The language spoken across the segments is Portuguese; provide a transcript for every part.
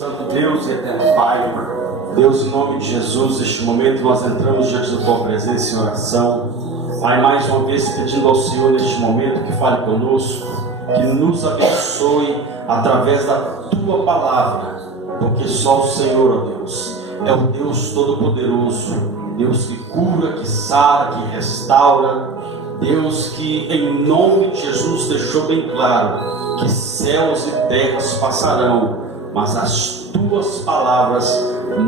Santo Deus e eterno Pai, Deus, em nome de Jesus, neste momento nós entramos diante da Tua presença em oração. Pai, mais uma vez pedindo ao Senhor neste momento que fale conosco, que nos abençoe através da Tua palavra, porque só o Senhor, ó Deus, é o Deus Todo-Poderoso, Deus que cura, que sara, que restaura, Deus que em nome de Jesus deixou bem claro que céus e terras passarão, mas as Tuas palavras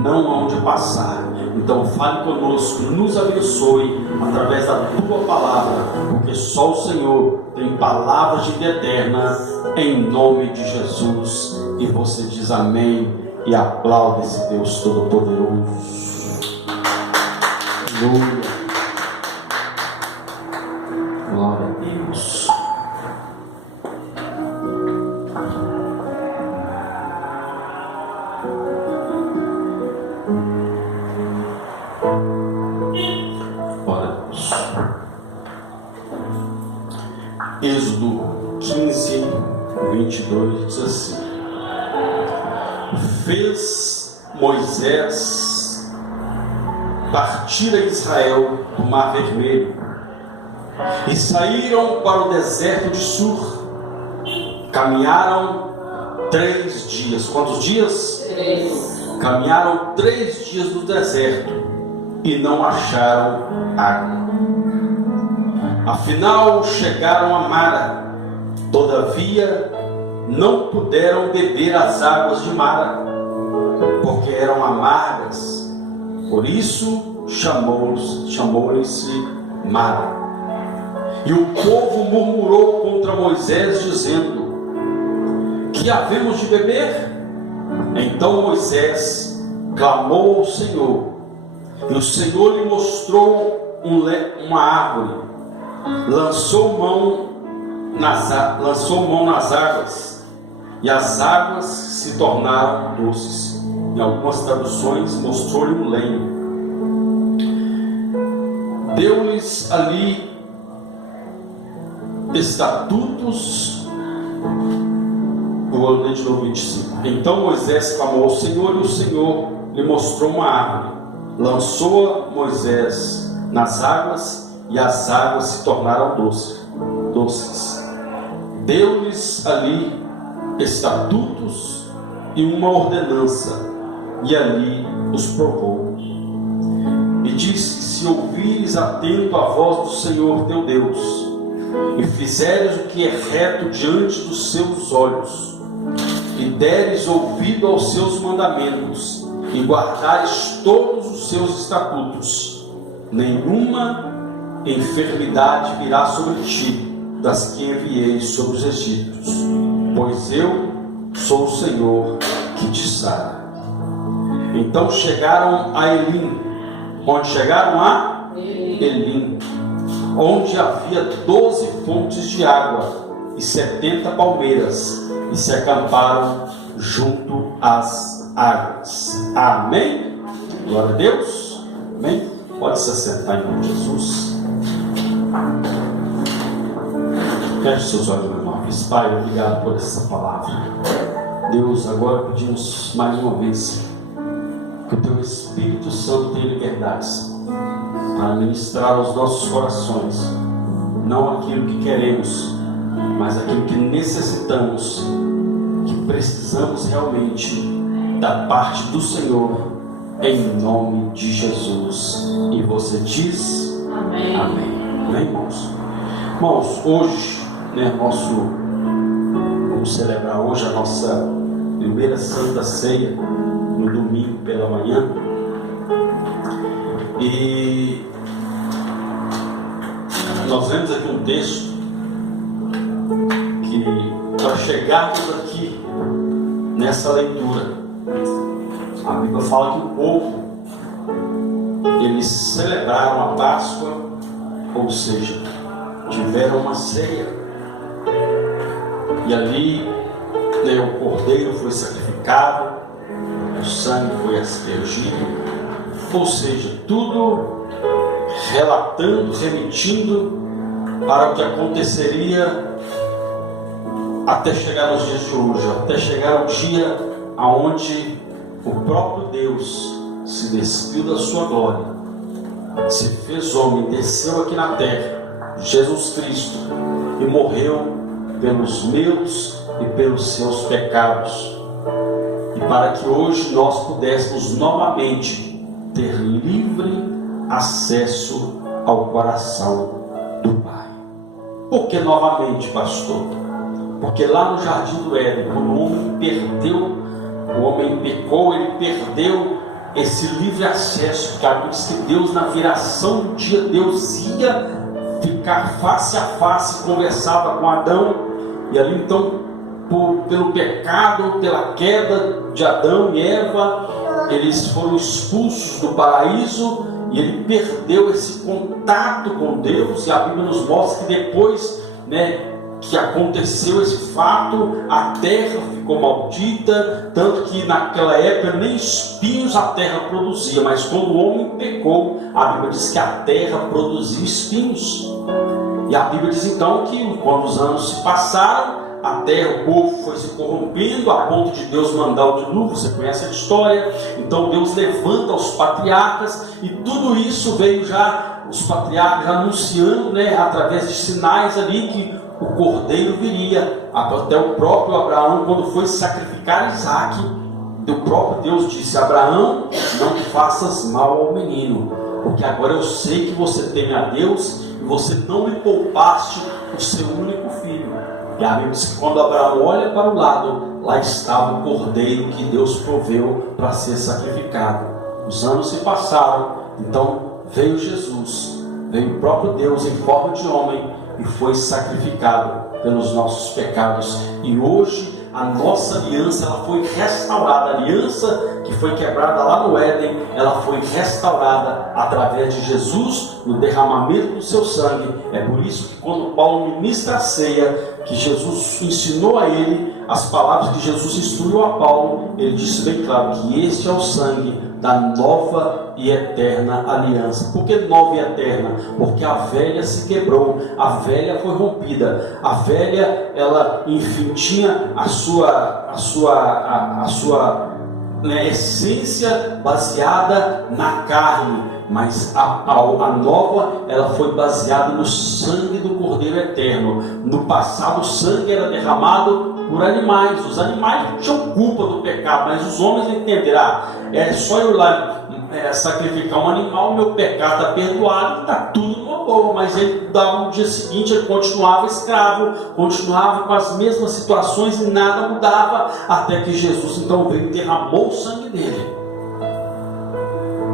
não hão de passar. Então fale conosco, nos abençoe através da Tua palavra, porque só o Senhor tem palavras de vida eterna, em nome de Jesus. E você diz amém e aplaude esse Deus Todo-Poderoso. Aleluia. Glória a Deus. Êxodo 15, 22 diz assim: fez Moisés partir a Israel do Mar Vermelho e saíram para o deserto de Sur. Caminharam 3 dias. Quantos dias? 3. Caminharam 3 dias no deserto e não acharam água. Afinal chegaram a Mara, todavia não puderam beber as águas de Mara, porque eram amargas. Por isso chamou-lhe-se Mara. E o povo murmurou contra Moisés, dizendo: que havemos de beber? Então Moisés clamou ao Senhor, e o Senhor lhe mostrou uma árvore. Lançou mão nas águas, e as águas se tornaram doces. Em algumas traduções mostrou-lhe um lenho. Deu-lhes ali estatutos. Eu vou ler de novo 25. Então Moisés clamou ao Senhor, e o Senhor lhe mostrou uma árvore. Lançou-a Moisés nas águas, e as águas se tornaram doces. Deu-lhes ali estatutos e uma ordenança, e ali os provou. E disse: se ouvires atento a voz do Senhor teu Deus, e fizeres o que é reto diante dos seus olhos, e deres ouvido aos seus mandamentos, e guardares todos os seus estatutos, nenhuma enfermidade virá sobre ti, das que enviei sobre os egípcios, pois eu sou o Senhor que te sara. Então chegaram a Elim. Onde chegaram? A Elim, onde havia 12 fontes de água e 70 palmeiras, e se acamparam junto às águas. Amém? Glória a Deus. Amém? Pode se assentar em nome de Jesus. Feche seus olhos, meu irmão. Pai, obrigado por essa palavra. Deus, agora pedimos mais uma vez que o Teu Espírito Santo tenha liberdade para ministrar aos nossos corações, não aquilo que queremos, mas aquilo que necessitamos, que precisamos realmente da parte do Senhor, em nome de Jesus. E você diz amém. Amém. Amém, irmãos? Irmãos, hoje, vamos celebrar hoje a nossa primeira Santa Ceia, no domingo pela manhã. E nós vemos aqui um texto que, para chegarmos aqui nessa leitura, a Bíblia fala que o povo, eles celebraram a Páscoa, ou seja, tiveram uma ceia, e ali o cordeiro foi sacrificado, o sangue foi aspergido, ou seja, tudo relatando, remetindo para o que aconteceria até chegar nos dias de hoje, até chegar ao dia aonde o próprio Deus se despiu da sua glória, se fez homem, desceu aqui na terra, Jesus Cristo, e morreu pelos meus e pelos seus pecados, e para que hoje nós pudéssemos novamente ter livre acesso ao coração do Pai. Por que novamente, pastor? Porque lá no Jardim do Éden, quando o homem pecou, ele perdeu esse livre acesso. A Bíblia diz que Deus, na viração do dia, Deus ia ficar face a face, conversava com Adão, e ali então, pelo pecado, pela queda de Adão e Eva, eles foram expulsos do paraíso, e ele perdeu esse contato com Deus. E a Bíblia nos mostra que depois, que aconteceu esse fato, a terra ficou maldita, tanto que naquela época nem espinhos a terra produzia, mas quando o homem pecou, a Bíblia diz que a terra produzia espinhos. E a Bíblia diz então que quando os anos se passaram, a terra, o povo foi se corrompendo a ponto de Deus mandar o dilúvio. Você conhece a história. Então Deus levanta os patriarcas, e tudo isso veio já, os patriarcas anunciando, através de sinais ali, que o cordeiro viria. Até o próprio Abraão, quando foi sacrificar Isaac, o próprio Deus disse: Abraão, não te faças mal ao menino, porque agora eu sei que você teme a Deus, e você não me poupaste o seu único filho. E a Bíblia diz que quando Abraão olha para o lado, lá estava o cordeiro que Deus proveu para ser sacrificado. Os anos se passaram, então veio Jesus, veio o próprio Deus em forma de homem, e foi sacrificado pelos nossos pecados. E hoje a nossa aliança, ela foi restaurada. A aliança que foi quebrada lá no Éden, ela foi restaurada através de Jesus, no derramamento do seu sangue. É por isso que quando Paulo ministra a ceia, que Jesus ensinou a ele, as palavras que Jesus instruiu a Paulo, ele disse bem claro que este é o sangue da nova e eterna aliança. Por que nova e eterna? Porque a velha se quebrou, a velha foi rompida. A velha, ela, enfim, tinha a sua essência baseada na carne, mas a nova, ela foi baseada no sangue do Cordeiro Eterno. No passado, o sangue era derramado por animais. Os animais não tinham culpa do pecado, mas os homens entenderam: é só eu lá sacrificar um animal, meu pecado está perdoado, está tudo numa boa. Mas ele, no dia seguinte, ele continuava escravo, continuava com as mesmas situações e nada mudava, até que Jesus então veio e derramou o sangue dele.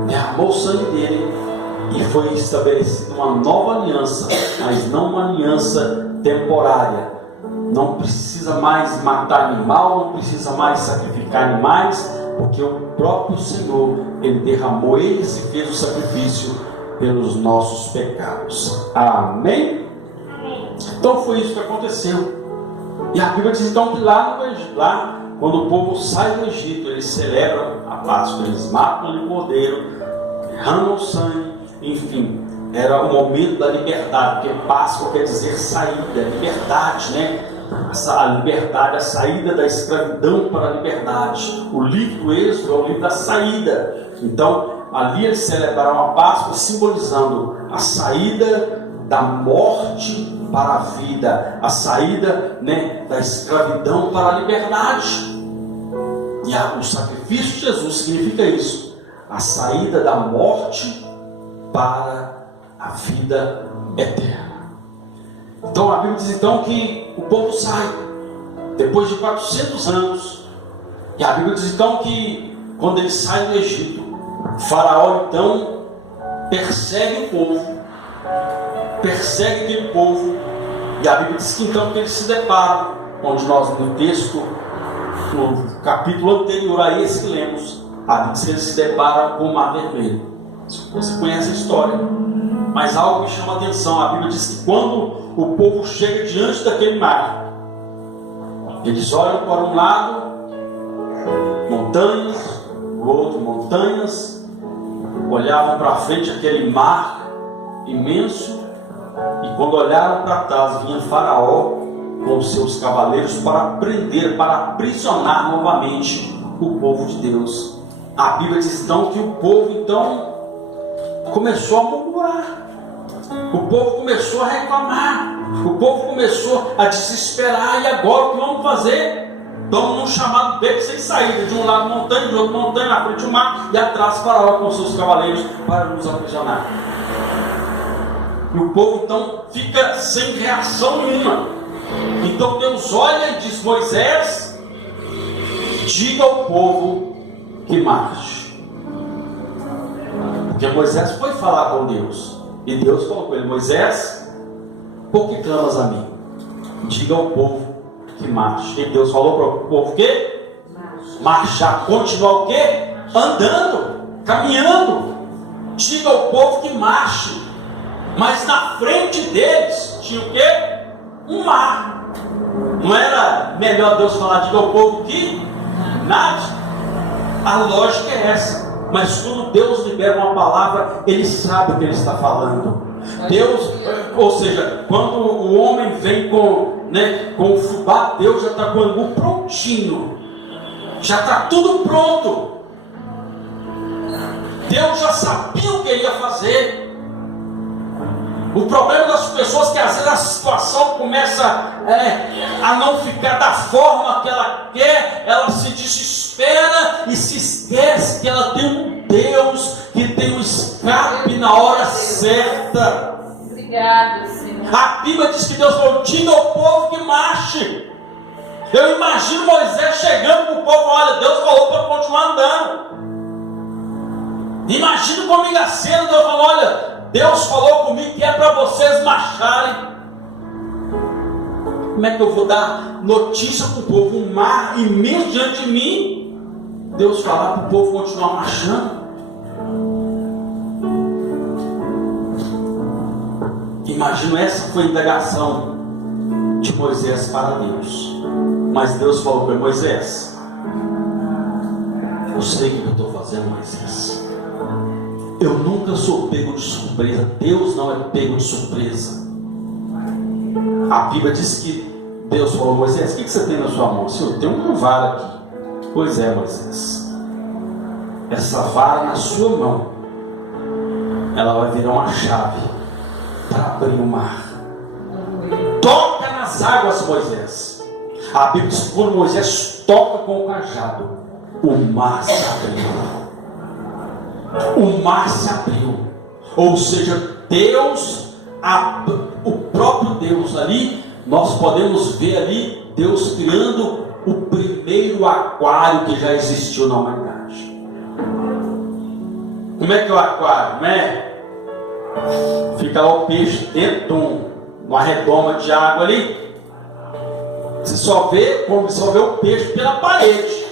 Derramou o sangue dele, e foi estabelecida uma nova aliança, mas não uma aliança temporária. Não precisa mais matar animal, não precisa mais sacrificar animais, porque o próprio Senhor, ele derramou, ele se fez o sacrifício pelos nossos pecados. Amém? Então foi isso que aconteceu. E a Bíblia diz então que lá quando o povo sai do Egito, eles celebram a Páscoa, eles matam ali o cordeiro, derramam o sangue, enfim, era o momento da liberdade, porque Páscoa quer dizer saída, liberdade, a liberdade, a saída da escravidão para a liberdade. O livro do Êxodo é o livro da saída. Então ali eles celebraram a Páscoa, simbolizando a saída da morte para a vida, a saída da escravidão para a liberdade. E o sacrifício de Jesus significa isso, a saída da morte para a vida eterna. Então a Bíblia diz então que o povo sai depois de 400 anos, e a Bíblia diz então que quando eles saem do Egito, o faraó então persegue o povo, persegue aquele povo, e a Bíblia diz que então que eles se deparam, onde nós no texto, no capítulo anterior a esse que lemos, a Bíblia diz que eles se deparam com o Mar Vermelho. Você conhece a história, mas algo me chama a atenção. A Bíblia diz que quando o povo chega diante daquele mar, eles olham para um lado, montanhas, o outro montanhas, olhavam para frente aquele mar imenso, e quando olharam para trás, vinha Faraó com os seus cavaleiros para prender, para aprisionar novamente o povo de Deus. A Bíblia diz então que o povo então começou a murmurar. O povo começou a reclamar. O povo começou a desesperar. E agora o que vamos fazer? Estamos num chamado beco sem saída. De um lado montanha, de outro montanha, na frente o mar, e atrás Faraó com seus cavaleiros para nos aprisionar. E o povo então fica sem reação nenhuma. Então Deus olha e diz: Moisés, diga ao povo que marche. Porque Moisés foi falar com Deus. E Deus falou com ele: Moisés, por que clamas a mim? Diga ao povo que marche. E Deus falou para o povo o quê? Marchar. Continuar o quê? Andando, caminhando. Diga ao povo que marche. Mas na frente deles tinha o quê? Um mar. Não era melhor Deus falar: diga ao povo que nade? A lógica é essa. Mas quando Deus libera uma palavra, Ele sabe o que Ele está falando. Deus, ou seja, quando o homem vem com o fubá, Deus já está com o angu prontinho. Já está tudo pronto. Deus já sabia o que Ele ia fazer. O problema das pessoas é que às vezes a situação começa a não ficar da forma que ela quer, ela se desespera e se esquece que ela tem um Deus que tem um escape na hora certa. Obrigado, Senhor. A Bíblia diz que Deus falou: diga ao povo que marche. Eu imagino Moisés chegando para o povo: olha, Deus falou para continuar andando. Imagino comigo a cena, Deus falou: olha, Deus falou comigo que é para vocês marcharem. Como é que eu vou dar notícia para o povo? Um mar imenso diante de mim. Deus falar para o povo continuar marchando. Imagino, essa foi a indagação de Moisés para Deus. Mas Deus falou para Moisés: eu sei o que eu estou fazendo, Moisés. Eu nunca sou pego de surpresa. Deus não é pego de surpresa. A Bíblia diz que Deus falou: Moisés, o que você tem na sua mão? Senhor, eu tenho uma vara aqui. Pois é, Moisés, essa vara na sua mão, ela vai virar uma chave para abrir o mar. Toca nas águas, Moisés. A Bíblia diz que quando Moisés toca com o cajado, o mar se abriu. O mar se abriu. Ou seja, Deus, o próprio Deus ali, nós podemos ver ali Deus criando o primeiro aquário que já existiu na humanidade. Como é que é o aquário, né? Fica lá o peixe dentro de uma redoma de água ali. Você só vê o peixe pela parede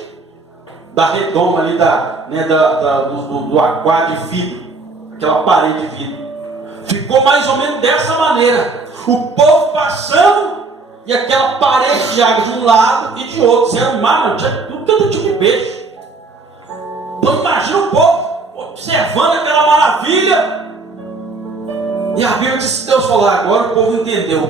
da redoma ali do aquário de vidro, aquela parede de vidro. Ficou mais ou menos dessa maneira. O povo passando e aquela parede de água de um lado e de outro. Isso era um mar, não tinha tudo que era tipo de peixe. Então imagina o povo observando aquela maravilha. E a Bíblia diz que Deus falou: agora o povo entendeu.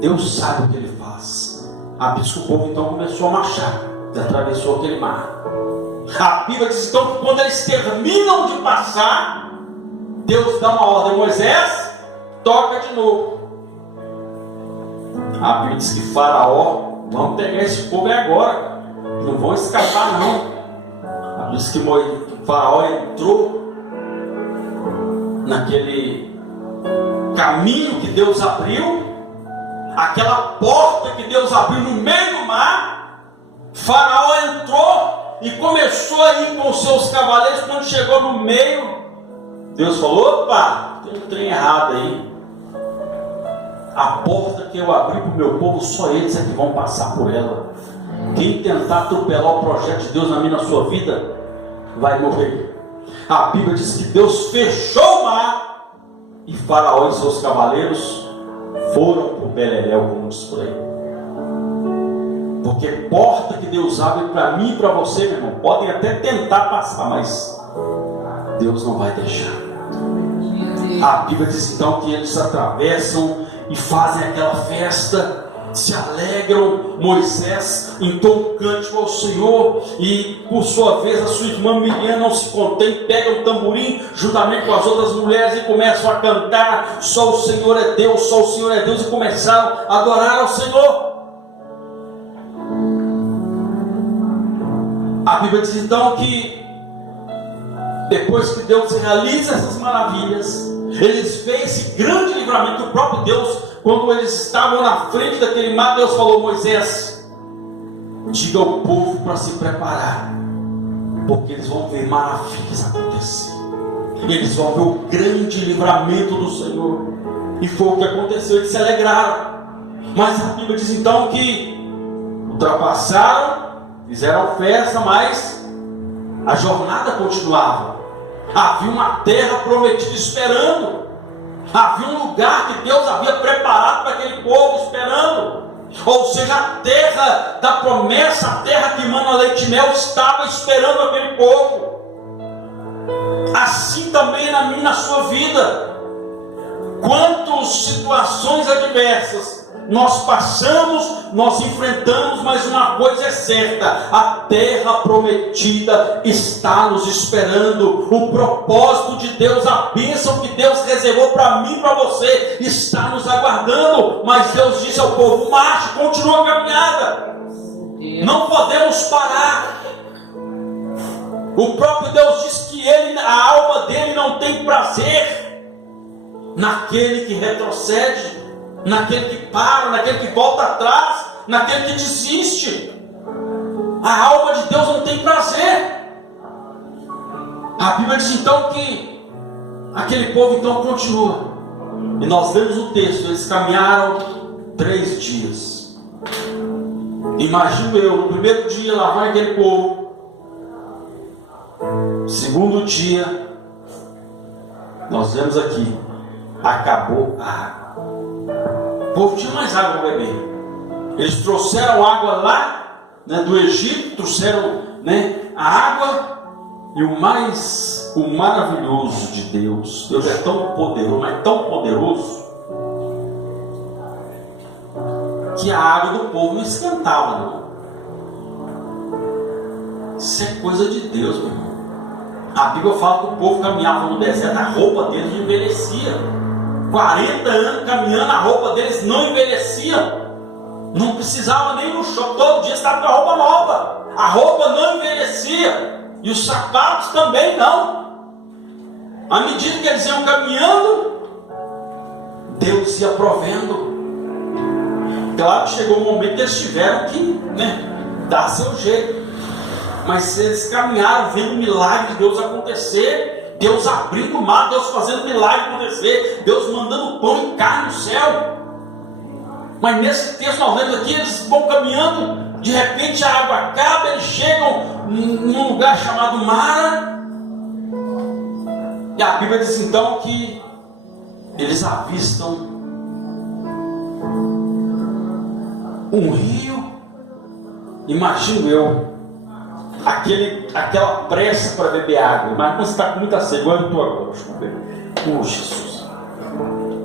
Deus sabe o que Ele faz. A Bíblia diz que o povo então começou a marchar e atravessou aquele mar. A Bíblia diz então que quando eles terminam de passar, Deus dá uma ordem: Moisés, toca de novo. A Bíblia diz que Faraó: vamos pegar esse povo agora, não vão escapar não. A Bíblia diz que Faraó entrou naquele caminho que Deus abriu, aquela porta que Deus abriu no meio do mar. Faraó entrou e começou a ir com os seus cavaleiros. Quando chegou no meio, Deus falou: opa, tem um trem errado aí. A porta que eu abri para o meu povo, só eles é que vão passar por ela. Quem tentar atropelar o projeto de Deus na minha, na sua vida, vai morrer. A Bíblia diz que Deus fechou o mar e Faraó e seus cavaleiros foram para o Beleléu, como diz por aí. Porque porta que Deus abre para mim e para você, meu irmão, podem até tentar passar, mas Deus não vai deixar. A Bíblia diz então que eles atravessam e fazem aquela festa. se alegram. Moisés entoa um cântico ao Senhor, e por sua vez a sua irmã Miriam não se contém, pega o tamborim juntamente com as outras mulheres e começam a cantar: só o Senhor é Deus, só o Senhor é Deus, e começaram a adorar ao Senhor. A Bíblia diz então que depois que Deus realiza essas maravilhas, eles veem esse grande livramento do próprio Deus. Quando eles estavam na frente daquele mar, Deus falou: Moisés, diga ao povo para se preparar, porque eles vão ver maravilhas acontecer, eles vão ver o grande livramento do Senhor. E foi o que aconteceu, eles se alegraram. Mas a Bíblia diz então que ultrapassaram, fizeram festa, mas a jornada continuava. Havia uma terra prometida esperando, havia um lugar que Deus havia preparado para aquele povo esperando. Ou seja, a terra da promessa, a terra que emana leite e mel, estava esperando aquele povo. Assim também na minha e na sua vida. Quantas situações adversas nós passamos, nós enfrentamos, mas uma coisa é certa: a terra prometida está nos esperando. O propósito de Deus, a bênção que Deus reservou para mim e para você, está nos aguardando. Mas Deus disse ao povo: marche, continua a caminhada, não podemos parar. O próprio Deus diz que a alma dele não tem prazer naquele que retrocede, naquele que para, naquele que volta atrás, naquele que desiste. A alma de Deus não tem prazer. A Bíblia diz então que aquele povo então continua. E nós lemos o texto: eles caminharam 3 dias. Imagino eu, no primeiro dia lá vai aquele povo. Segundo dia, nós vemos aqui, acabou a água. O povo tinha mais água para beber. Eles trouxeram água lá, né, do Egito, trouxeram, né, a água. E o maravilhoso de Deus, Deus é tão poderoso, mas tão poderoso, que a água do povo não esquentava, não. Isso é coisa de Deus, meu irmão. A Bíblia fala que o povo caminhava no deserto, a roupa deles não envelhecia. 40 anos caminhando, a roupa deles não envelhecia. Não precisava nem no shopping, todo dia estava com a roupa nova. A roupa não envelhecia. E os sapatos também não. À medida que eles iam caminhando, Deus ia provendo. Claro que chegou um momento que eles tiveram que, dar seu jeito. Mas eles caminharam vendo o milagre de Deus acontecer. Deus abrindo o mar, Deus fazendo o milagre acontecer, Deus mandando pão e carne no céu. Mas nesse texto nós vemos aqui, eles vão caminhando, de repente a água acaba, eles chegam num lugar chamado Mara. E a Bíblia diz então que eles avistam um rio. Imagino eu, aquela pressa para beber água. Mas quando você está com muita sede, igual eu estou agora, deixa eu ver. Oh, Jesus,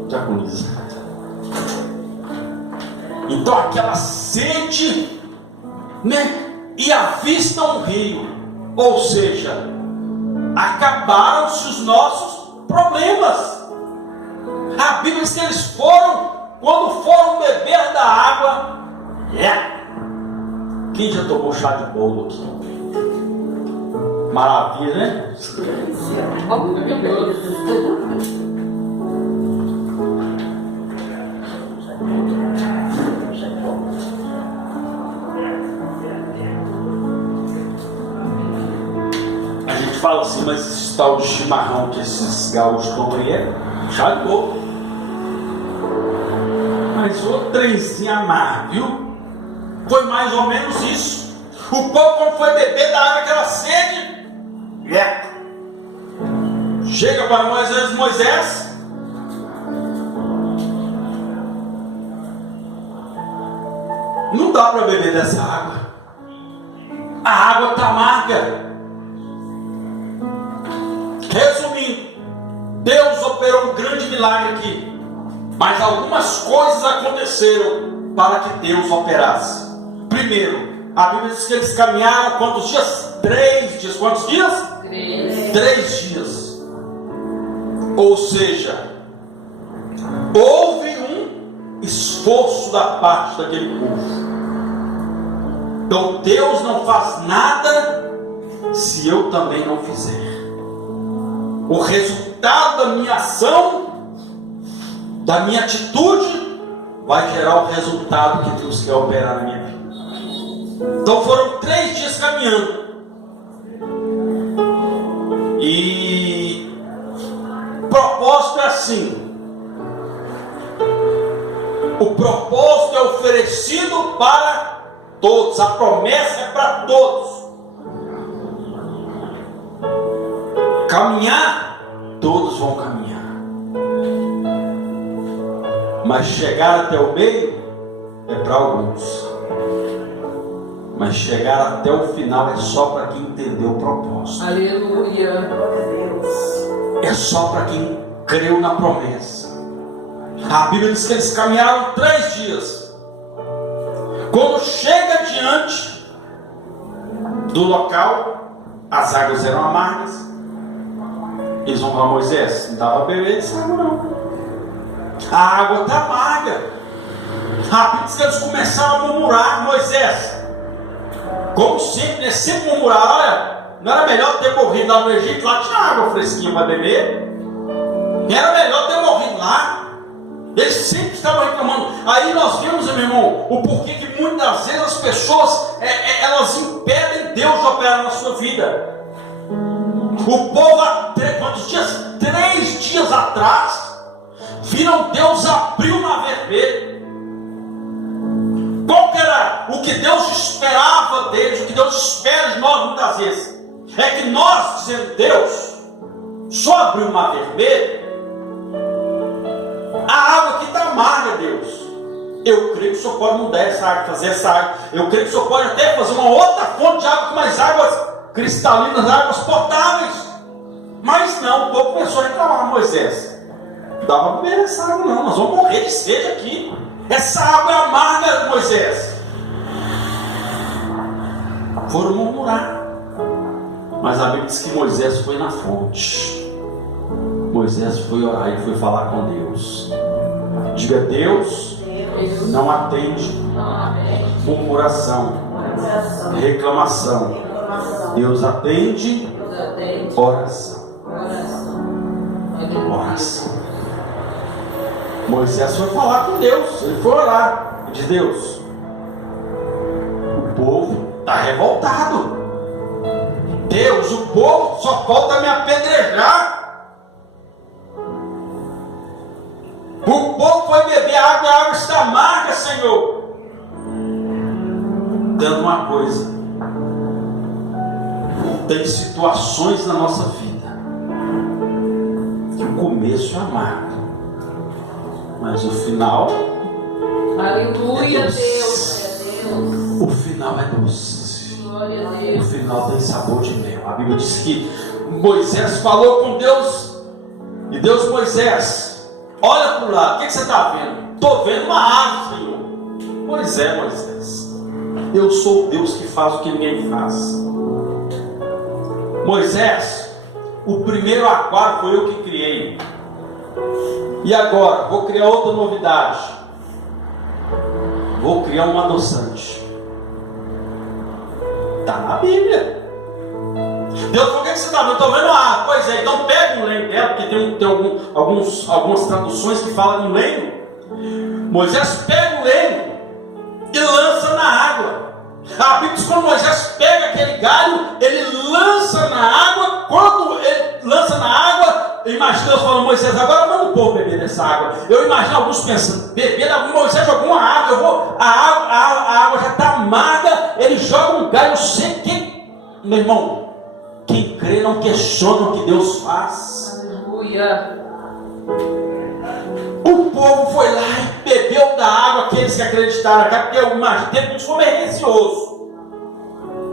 já com isso. Então aquela sede, e avistam um rio. Ou seja, acabaram-se os nossos problemas. A Bíblia diz que eles foram, quando foram beber da água, quem já tomou chá de bolo aqui? Maravilha, né? A gente fala assim, mas esse tal de chimarrão que esses gaúchos tomam aí é chá de bolo. Mas o trenzinho amargo, viu? Foi mais ou menos isso. O povo, quando foi beber da água, aquela sede, chega para Moisés, não dá para beber dessa água. A água está amarga. Resumindo, Deus operou um grande milagre aqui, mas algumas coisas aconteceram para que Deus operasse. Primeiro, a Bíblia diz que eles caminharam quantos dias? 3 dias. Quantos dias? 3 dias. Ou seja, houve um esforço da parte daquele povo. Então Deus não faz nada se eu também não fizer. O resultado da minha ação, da minha atitude, vai gerar o resultado que Deus quer operar na minha vida. Então foram 3 dias caminhando. E o propósito é assim. O propósito é oferecido para todos. A promessa é para todos. Caminhar, todos vão caminhar. Mas chegar até o meio é para alguns. Mas chegar até o final é só para quem entendeu o propósito. Aleluia. É só para quem creu na promessa. A Bíblia diz que eles caminharam 3 dias. Quando chega diante do local, as águas eram amargas. Eles vão falar: Moisés, não dava para beber essa água não. A água está amarga. A Bíblia diz que eles começaram a murmurar: Moisés, como sempre, né? Sempre murmurar: olha, não era melhor ter morrido lá no Egito? Lá tinha água fresquinha para beber. Não era melhor ter morrido lá? Eles sempre estavam reclamando. Aí nós vemos, meu irmão, o porquê que muitas vezes as pessoas elas impedem Deus de operar na sua vida. O povo há quantos dias? 3 dias atrás viram Deus abrir o mar vermelho. Qual que era o que Deus esperava deles? O que Deus espera de nós muitas vezes é que nós dizendo: Deus, só abriu o mar vermelho, a água aqui está amarga, Deus. Eu creio que o Senhor pode mudar essa água, fazer essa água. Eu creio que o Senhor pode até fazer uma outra fonte de água com mais águas cristalinas, águas potáveis. Mas não, o povo começou a reclamar: Moisés, não dá para beber essa água não, nós vamos morrer de sede aqui. Essa água é amarga, Moisés. Foram murmurar. Mas a Bíblia diz que Moisés foi na fonte. Moisés foi orar e foi falar com Deus. Diga: Deus não atende murmuração, reclamação. Deus atende oração. Oração. Moisés foi falar com Deus. Ele foi orar. Ele disse: Deus, o povo está revoltado. Deus, o povo só falta me apedrejar. O povo foi beber água e a água está amarga, Senhor. Dando uma coisa: tem situações na nossa vida que o começo é amargo, mas o final, aleluia, é doce. Deus, é Deus. O final é doce. Glória a Deus. O final tem sabor de mel. A Bíblia diz que Moisés falou com Deus, e Deus: Moisés, olha para o lado, o que você está vendo? Estou vendo uma árvore, Senhor. Moisés, eu sou o Deus que faz o que ninguém faz. Moisés, o primeiro aquário foi eu que criei. E agora, vou criar outra novidade. Vou criar um adoçante. Está na Bíblia. Deus falou: o que você está vendo? Estou vendo a árvore. Pois é, então pega um lenho dela, porque tem algumas traduções que falam em lenho. Moisés pega o lenho e lança na água. A Bíblia diz que quando Moisés pega aquele galho, ele lança na água. Quando ele lança na água, imagina Deus falando: Moisés, agora manda o povo beber dessa água. Eu imagino alguns pensando: beber Moisés alguma água, a água já está amarga. Ele joga um galho sem que, meu irmão, quem crê não questiona o que Deus faz. Aleluia. O povo foi lá e bebeu da água, aqueles que acreditaram, porque eu imagino que eles foram meio receosos.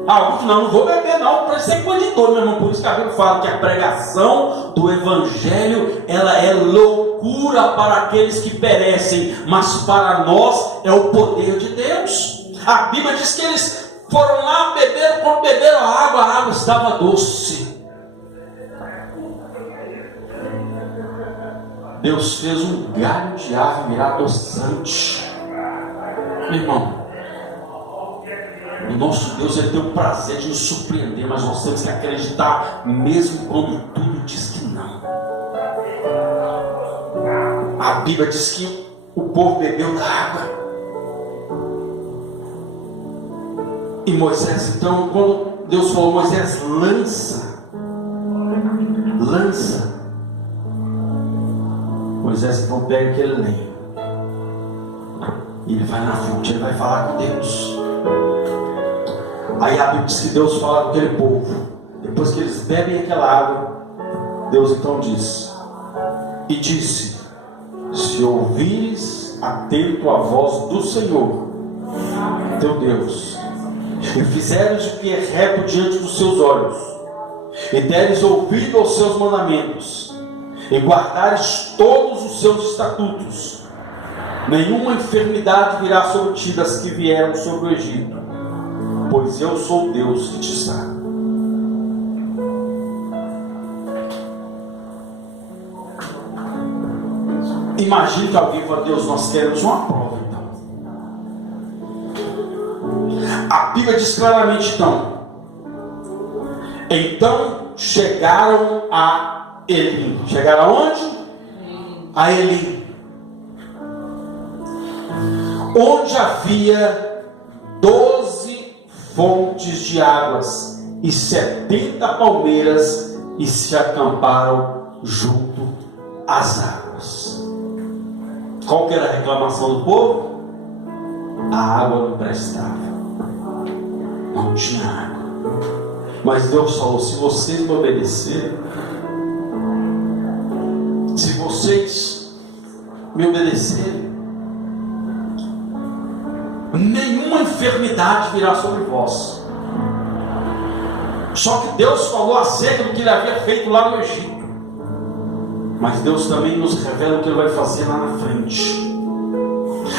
Alguns não vou beber não, para ser coisa de todo, meu irmão. Por isso que a Bíblia fala que a pregação do Evangelho, ela é loucura para aqueles que perecem, mas para nós é o poder de Deus. A Bíblia diz que eles foram lá, beberam, quando beberam a água estava doce. Deus fez um galho de árvore virar adoçante. Meu irmão, o nosso Deus, Ele tem o prazer de nos surpreender, mas nós temos que acreditar, mesmo quando tudo diz que não. A Bíblia diz que o povo bebeu da água. E Moisés, então, quando Deus falou, Moisés, lança. Moisés então pega aquele lenho. E ele vai na fonte, ele vai falar com Deus. Aí a Bíblia diz que Deus fala com aquele povo. Depois que eles bebem aquela água, Deus então diz: e disse: se ouvires atento a voz do Senhor teu Deus, e fizeres o que é reto diante dos seus olhos, e deres ouvido aos seus mandamentos, e guardares todos os seus estatutos, nenhuma enfermidade virá sobre ti das que vieram sobre o Egito, pois eu sou Deus que te sara. Imagine que alguém fala: Deus, nós queremos uma prova então. A Bíblia diz claramente então chegaram a Elim. Chegaram aonde? A Elim, onde havia 12 fontes de águas e 70 palmeiras, e se acamparam junto às águas. Qual que era a reclamação do povo? A água não prestava, não tinha água. Mas Deus falou: se vocês me obedecerem, se vocês me obedecerem, nenhuma enfermidade virá sobre vós. Só que Deus falou acerca do que Ele havia feito lá no Egito, mas Deus também nos revela o que Ele vai fazer lá na frente.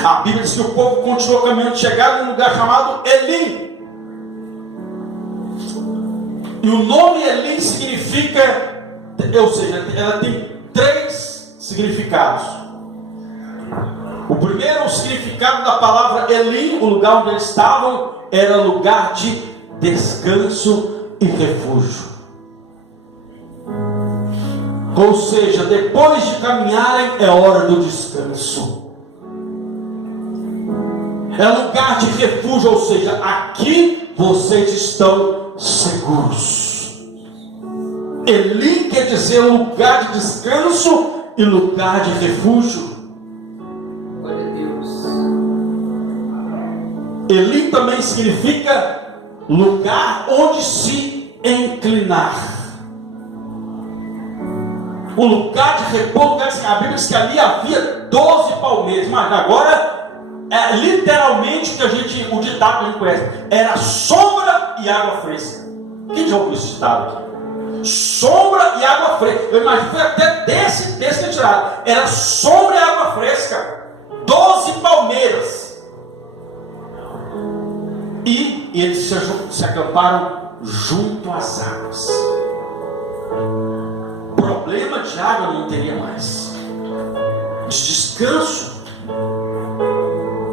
A Bíblia diz que o povo continuou caminhando, chegaram num lugar chamado Elim. E o nome Elim significa, ou seja, ela tem 3 significados. O primeiro, o significado da palavra Elim, o lugar onde eles estavam, era lugar de descanso e refúgio. Ou seja, depois de caminharem, é hora do descanso. É lugar de refúgio, ou seja, aqui vocês estão seguros. Elim quer dizer lugar de descanso e lugar de refúgio. Glória a Deus. Elim também significa lugar onde se inclinar. Um lugar de repouso. A Bíblia diz que ali havia 12 palmeiras. Mas agora é literalmente o ditado que a gente conhece: era sombra e água fresca. Quem já ouviu esse ditado aqui? Sombra e água fresca. Eu imagino que foi até desse texto que é tirado. Era sombra e água fresca. 12 palmeiras. E eles se acamparam junto às águas. Problema de água não teria mais. De descanso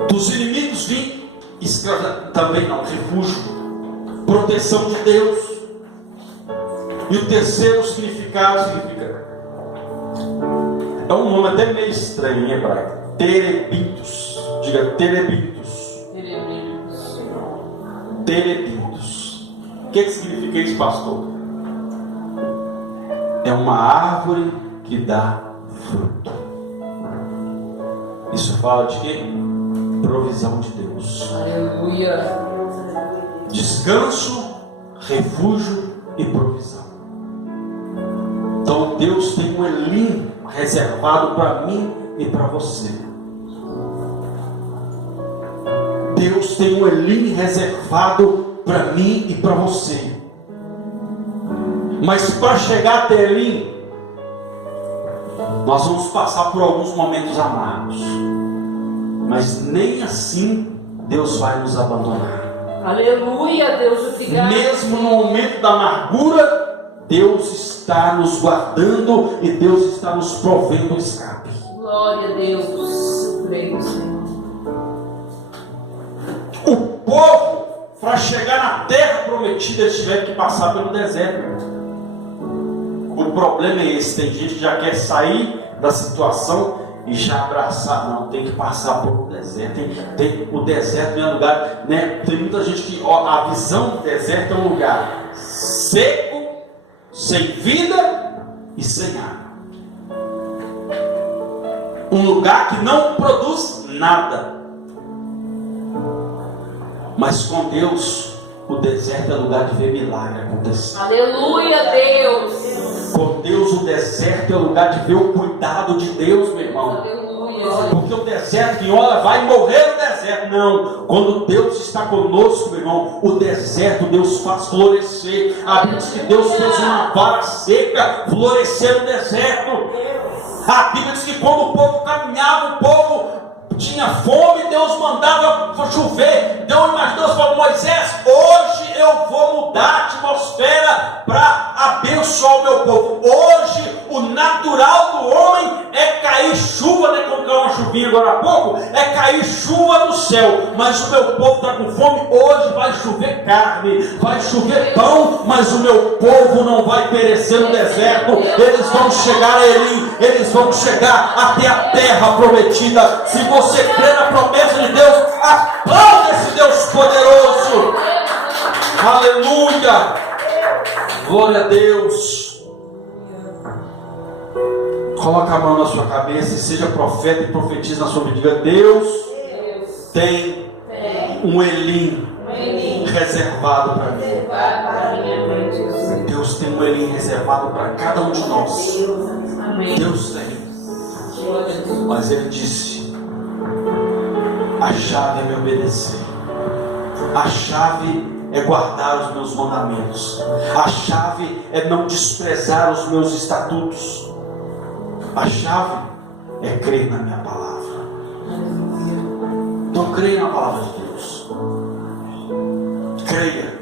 dos inimigos vinham, também não, refúgio, proteção de Deus. E o terceiro significado significa, é um nome até meio estranho em hebraico: terebitos. Diga terebitos. Terebitos. O que significa isso, pastor? É uma árvore que dá fruto. Isso fala de quê? Provisão de Deus. Aleluia. Descanso, refúgio e provisão. Então Deus tem um Elim reservado para mim e para você. Deus tem um Elim reservado para mim e para você. Mas para chegar até ali, nós vamos passar por alguns momentos amargos. Mas nem assim Deus vai nos abandonar. Aleluia, Deus, obrigado. Mesmo no momento da amargura, Deus está nos guardando e Deus está nos provendo o escape. Glória a Deus. Creio, Senhor. O povo, para chegar na terra prometida, eles tiveram que passar pelo deserto. O problema é esse: tem gente que já quer sair da situação e já abraçar. Não, tem que passar pelo deserto. O deserto não é lugar, né? Tem muita gente que, a visão do deserto é um lugar seco, sem vida e sem água. Um lugar que não produz nada. Mas com Deus, o deserto é lugar de ver milagre acontecer. Aleluia, Deus. Com Deus, o deserto é lugar de ver o cuidado de Deus, meu irmão. Aleluia. Porque o deserto, quem olha, vai morrer no deserto. Não. Quando Deus está conosco, meu irmão, o deserto Deus faz florescer. A Bíblia diz que Deus fez uma vara seca florescer no deserto. A Bíblia diz que quando o povo caminhava, o povo tinha fome, Deus mandava chover. Deus falou: Moisés, hoje eu vou mudar a atmosfera para abençoar o meu povo. Hoje o natural do homem é cair chuva, né? Como caiu uma chuvinha agora há pouco, é cair chuva do céu. Mas o meu povo está com fome. Hoje vai chover carne, vai chover pão, mas o meu povo não vai perecer no deserto. Eles vão chegar a Elim, eles vão chegar até a terra prometida. Se você crê na promessa de Deus, aplaude esse Deus poderoso. Aleluia. Glória a Deus. Coloca a mão na sua cabeça e seja profeta e profetiza na sua vida. Diga: Deus tem um Elim reservado para mim. Deus tem um Elim reservado para cada um de nós. Deus tem. Mas Ele disse: a chave é me obedecer. A chave é guardar os meus mandamentos. A chave é não desprezar os meus estatutos. A chave é crer na minha palavra. Então creia na palavra de Deus. Creia.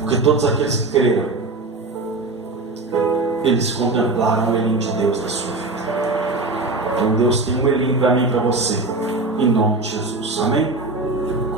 Porque todos aqueles que creram, eles contemplaram o Elim de Deus na sua vida. Então Deus tem um Elim para mim e para você. Em nome de Jesus. Amém?